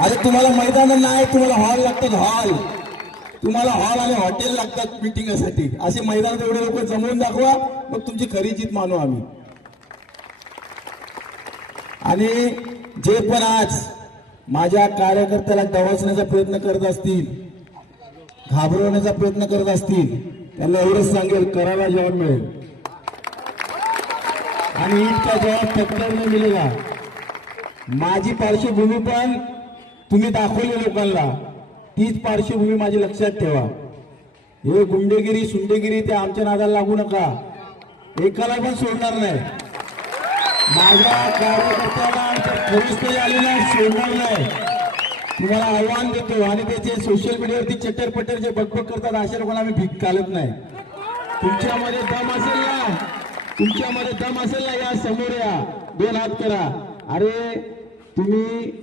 अरे तुम्हाला मैदान नाही, तुम्हाला हॉल लागतात, हॉल. तुम्हाला हॉल आणि हॉटेल लागतात मिटिंगसाठी. असे मैदानात एवढे लोक जमवून दाखवा, मग तुमची खरी जीत मानू आम्ही. आणि जे पण आज माझ्या कार्यकर्त्याला डवचण्याचा प्रयत्न करत असतील, घाबरवण्याचा प्रयत्न करत असतील, त्यांना एवढंच सांगेल, करायला जवाब मिळेल आणि ईद का जवाब पत्थर नाही मिळेगा. माझी पार्श्वभूमी पण तुम्ही दाखवली लोकांना, तीच पार्श्वभूमी माझी लक्षात ठेवा. हे गुंडेगिरी सुंडेगिरी ते आमच्या नादाला लागू नका, एकाला पण सोडणार नाही. माझ्या कार्यकर्त्याला पोलीस आली नाही, सोडणार नाही. तुम्हाला आव्हान देतो. आणि त्याचे सोशल मीडियावरती चट्टरपट्टर जे बकबक करतात अशा लोकांना आम्ही भीक घालत नाही. तुमच्यामध्ये दम असेल ना, तुमच्यामध्ये दम असेल ना, या समोर या, दोन हात करा. अरे तुम्ही